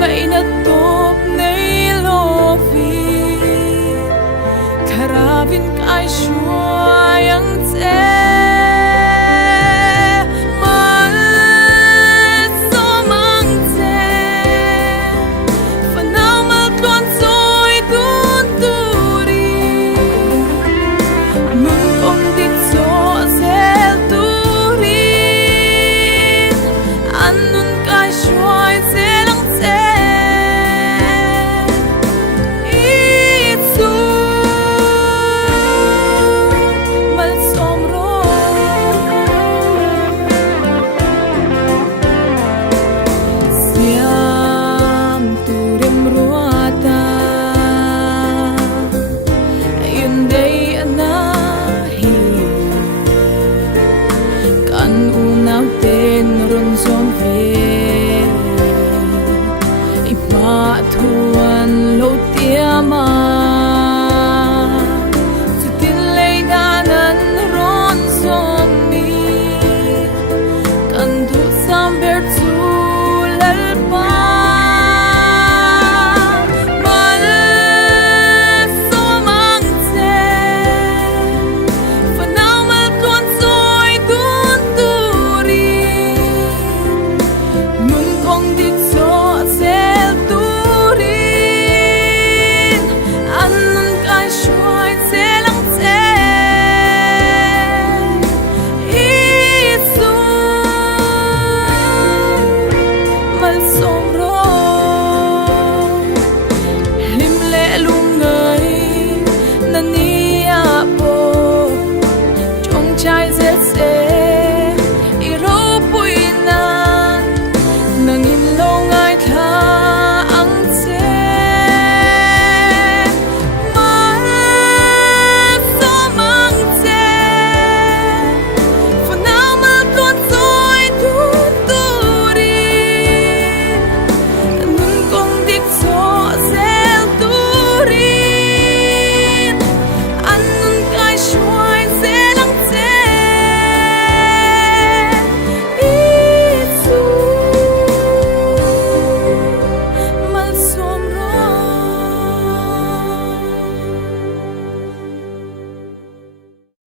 ngày na top nei lovi karavin kai shua yang te thuần lâu tia mà sự tin lấy đã năn ron som mi cần thu sam ber tu lal pa mal so mang te phần nào mà tuôn rồi tuôn tu ri mun kong dit